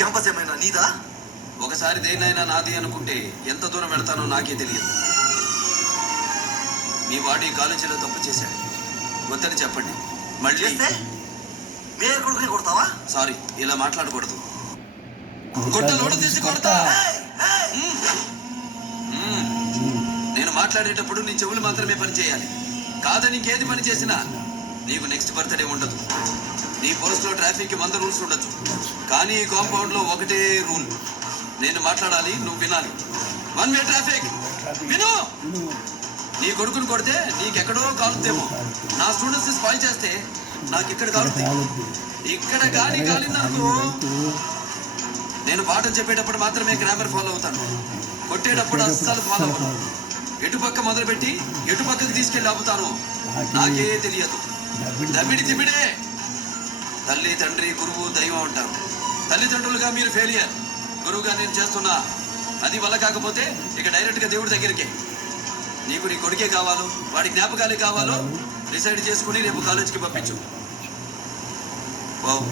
Campus ఏమైనా నీదా? ఒకసారి దేన్నైనా నాది అనుకుంటే ఎంత దూరం వెళ్తానో నాకే తెలియదు. మీ వాడు ఈ కాలేజీలో తప్పు చేశాడు, వద్దని చెప్పండి. మళ్ళీ చేస్తే మేయర్ కొడుకుని కొడతావా? సారీ, ఇలా మాట్లాడకూడదు. కొట్ట లోడ తీసి కొడతా. నేను మాట్లాడేటప్పుడు నీ చెవులు మాత్రమే పని చేయాలి. కాదని ఇంకేది పని చేసినా నీకు నెక్స్ట్ బర్త్డే ఉండదు. నీ పోస్ట్లో ట్రాఫిక్కి 100 రూల్స్ ఉండొచ్చు, కానీ ఈ కాంపౌండ్లో ఒకటే రూల్. నేను మాట్లాడాలి, నువ్వు వినాలి. 1 వే ట్రాఫిక్. విను. నీ కొడుకుని కొడితే నీకెక్కడో కాలుతేమో, నా స్టూడెంట్స్ స్పాయిల్ చేస్తే నాకు ఇక్కడ కాలుతుంది. ఇక్కడ గాలి కాలిందనుకో, నేను పాఠం చెప్పేటప్పుడు మాత్రమే గ్రామర్ ఫాలో అవుతాను, కొట్టేటప్పుడు అస్సలు ఫాలో అవ్వను. ఎటుపక్క మొదలుపెట్టి ఎటుపక్కకి తీసుకెళ్ళి ఆపుతాను నాకే తెలియదు. దమ్మిడి తిమ్మిడే. తల్లి, తండ్రి, గురువు, దైవం అంటారు. తల్లిదండ్రులుగా మీరు ఫెయిలియర్, గురువుగా నేను చేస్తున్నా. అది వల్ల కాకపోతే ఇక డైరెక్ట్గా దేవుడి దగ్గరికే. నీకు నీ కొడుకే కావాలో, వాడి జ్ఞాపకాలే కావాలో డిసైడ్ చేసుకుని రేపు కాలేజీకి పంపించు. వావ్.